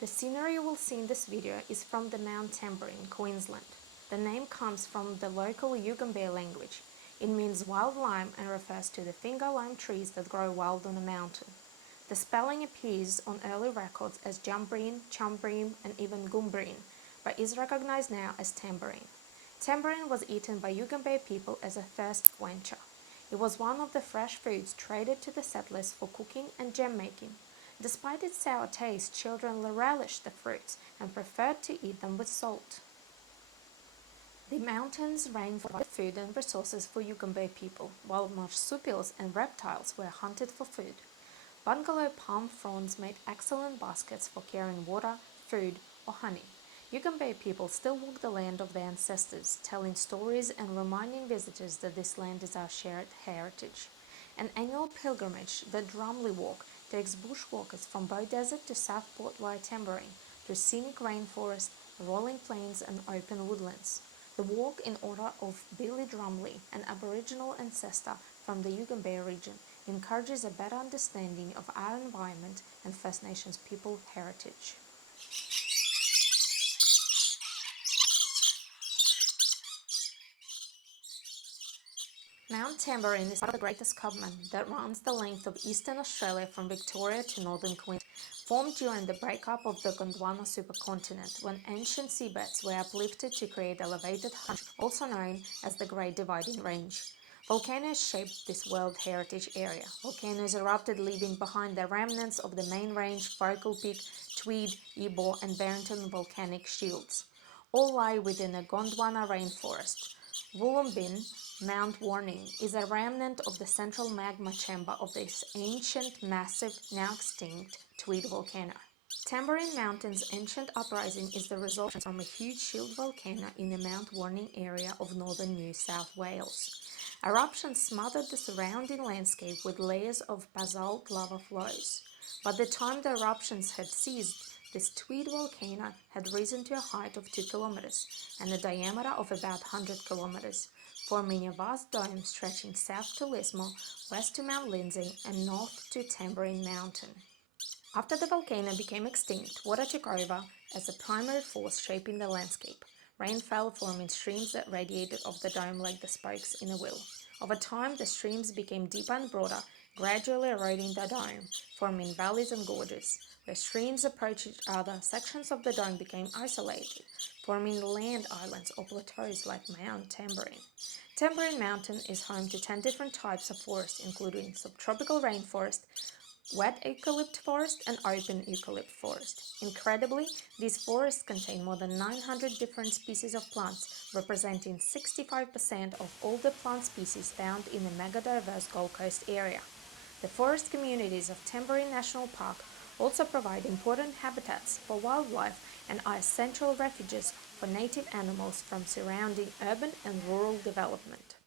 The scenery you will see in this video is from the Mount Tamborine, Queensland. The name comes from the local Yugambeh language. It means wild lime and refers to the finger lime trees that grow wild on the mountain. The spelling appears on early records as Jambrine, Chambrine, and even Gumbrine, but is recognized now as Tamborine. Tamborine was eaten by Yugambeh people as a thirst quencher. It was one of the fresh foods traded to the settlers for cooking and gem making. Despite its sour taste, children relished the fruits and preferred to eat them with salt. The mountains rainforest food and resources for Yugambeh people, while marsupials and reptiles were hunted for food. Bungalow palm fronds made excellent baskets for carrying water, food, or honey. Yugambeh people still walk the land of their ancestors, telling stories and reminding visitors that this land is our shared heritage. An annual pilgrimage, the Drumley Walk, takes bushwalkers from Bow Desert to Southport via Tamborine, through scenic rainforest, rolling plains and open woodlands. The walk, in honor of Billy Drumley, an Aboriginal ancestor from the Yugambeh region, encourages a better understanding of our environment and First Nations people heritage. Mount Tamborine is part of the Great Escarpment that runs the length of eastern Australia from Victoria to northern Queensland, formed during the breakup of the Gondwana supercontinent when ancient seabeds were uplifted to create elevated country, also known as the Great Dividing Range. Volcanoes shaped this World Heritage Area. Volcanoes erupted, leaving behind the remnants of the Main Range, Focal Peak, Tweed, Ebor, and Barrington volcanic shields. All lie within the Gondwana rainforest. Wollongong Mount Warning is a remnant of the central magma chamber of this ancient, massive, now extinct Tweed volcano. Tamborine Mountain's ancient uprising is the result from a huge shield volcano in the Mount Warning area of northern New South Wales. Eruptions smothered the surrounding landscape with layers of basalt lava flows. By the time the eruptions had ceased, this Tweed volcano had risen to a height of 2 kilometers and a diameter of about 100 kilometers, forming a vast dome stretching south to Lismore, west to Mount Lindsay, and north to Tamborine Mountain. After the volcano became extinct, water took over as the primary force shaping the landscape. Rain fell, forming streams that radiated off the dome like the spokes in a wheel. Over time, the streams became deeper and broader, gradually eroding the dome, forming valleys and gorges. Where streams approached each other, sections of the dome became isolated, forming land islands or plateaus like Mount Tamborine. Tamborine Mountain is home to 10 different types of forest, including subtropical rainforest, wet eucalypt forest, and open eucalypt forest. Incredibly, these forests contain more than 900 different species of plants, representing 65% of all the plant species found in the mega-diverse Gold Coast area. The forest communities of Tamborine National Park also provide important habitats for wildlife and are essential refuges for native animals from surrounding urban and rural development.